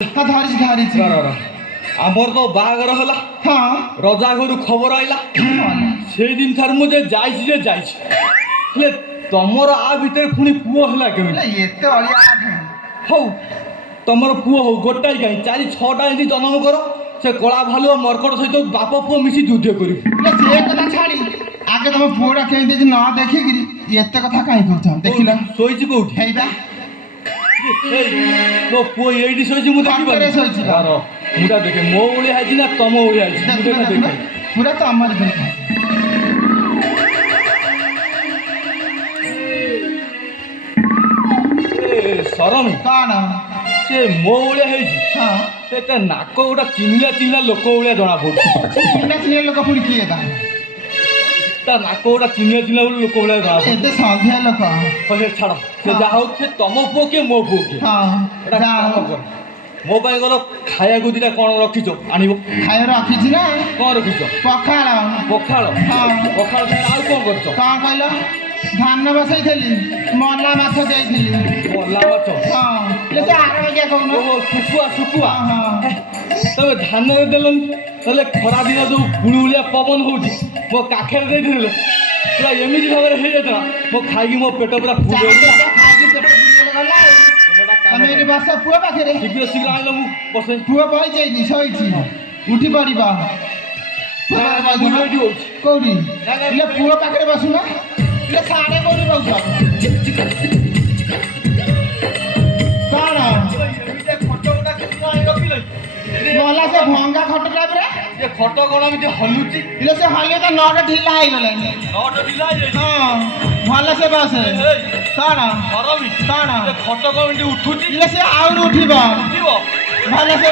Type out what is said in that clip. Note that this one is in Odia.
ହଁ ଧରିଛି ଧରିଛି। ଆମର ତ ବାହାଘର ହେଲା। ହଁ ରଜା ଘରୁ ଖବର ଆଇଲା। ସେଇ ଦିନ ଠାରୁ ମୁଁ ଯେ ଯାଇଛି ହେଲେ ତମର ଆ ଭିତରେ ପୁଣି ପୁଅ ହେଲା କେମିତି? ଏତେ ଅଳିଆ ହଉ ତମର ପୁଅ ହଉ ଗୋଟାଏ କାହିଁ 4-6ଟା ଏମିତି ଜନ୍ମ କର। ସେ କଳା ଭାଲୁ ଆଉ ମର୍କଟ ସହିତ ବାପ ପୁଅ ମିଶି ଯୁଦ୍ଧ କରିବୁ। ସେ କଥା ଛାଡ଼ି ଆଗେ ତମ ପୁଅଟା କେମିତି ନ ଦେଖିକିରି ଏତେ କଥା କାହିଁ କହୁଛ? ଦେଖିଲ ଶୋଇଛି କୋଉଠି? ହେଇବା ମୋ ପୁଅ ଏଇଠି ଶୋଇଛି ମୁଁ ଖଟରେ ଶୋଇଛି ବା। ମୁଁ ତା ଦେଖେ ମୋ ଭଳିଆ ହେଇଛି ନା ତମ ଭଳିଆ ହେଇଛି ମୁଁ ଦେଖୁନ ଦେଖେ। ପୁରା ତ ଆମରି ଦେଖ। ସରମି କଣ ସେ ମୋ ଭଳିଆ ହେଇଛି। ହଁ ସେ ତା ନାକ ଗୋଟା ଚିହ୍ନିଲା ଲୋକ ଭଳିଆ ଜଣା ପଡୁଛି। ଚିହ୍ନା ଲୋକ ପୁଣି କିଏ ବା? ତା ନାକ ଗୋଟା ଚିହ୍ନିଲା ଲୋକ ଭଳିଆ ଜଣା ପଡୁଛି। ଏତେ ସନ୍ଧ୍ୟା ଲୋକ। ସେ ଛାଡ଼ ସେ ଯାହା ହଉ ସେ ତମ ପୁଅ କିଏ ମୋ ପୁଅ କିଏ? ହଁ ମୋ ପାଇଁ ଗଲ ଖାଇବାକୁ ଦିଟା କ'ଣ ରଖିଛ ଆଣିବ? ଖାଇବା ରଖିଛି ନା। କ'ଣ ରଖିଛ? ପଖାଳ। ପଖାଳ? ହଁ ପଖାଳ ସାଙ୍ଗରେ ଆଉ କ'ଣ କରିଛ? କ'ଣ କହିଲ? ଧାନ ବସେଇଥିଲି, ମଲା ମାଛ ଦେଇଥିଲି। ମଲା ମାଛ? ହଁ ସେ ଆରମ୍ଭିଆ କହୁନ। ଓହୋ ଶୁଖୁଆ। ହଁ ତମେ ଧାନରେ ଦେଲନି ତାହେଲେ ଖରାଦିନ ଯୋଉ ଗୁଳୁଗୁଳିଆ ପବନ ହଉଛି ମୋ କାଖରେ ଦେଇଥିଲେ ପୁରା ଏମିତି ଭାବରେ ହେଇଯାଇଥିଲା ମୋ ଖାଇକି ମୋ ପେଟ ପୁରା ଫୁଲ ହେଇଥିଲା। ତମେ ଏଠି ବସ ପୁଅ ପାଖରେ। ଶୀଘ୍ର ଆଣିଲ ମୁଁ ବସେଇ। ପୁଅ ବଇଛି ଶୋଇଛି ଉଠି ପଡ଼ିବ। କୋଉଠି? ପୁଅ ପାଖରେ ବସୁନ। ସାଡ଼େ କୋଉଠି ବସୁଛ? କ'ଣ ଗଲା ସେ ଭଙ୍ଗା ଖଟ ଟାଇପ୍ରେ? ସେ ଖଟ କ'ଣ ଏମିତି ହଲୁଛି? ସେ ହଲିଆ ତ ନଅଟା ଢିଲା ହେଇଗଲାଣି। ହଁ ଭଲ ସେ ବସେ। କ'ଣ କ'ଣ ଖଟ କ'ଣ ଏମିତି ଉଠୁଛି? ସେ ଆହୁରି ଉଠିବ ଭଲ ସେ।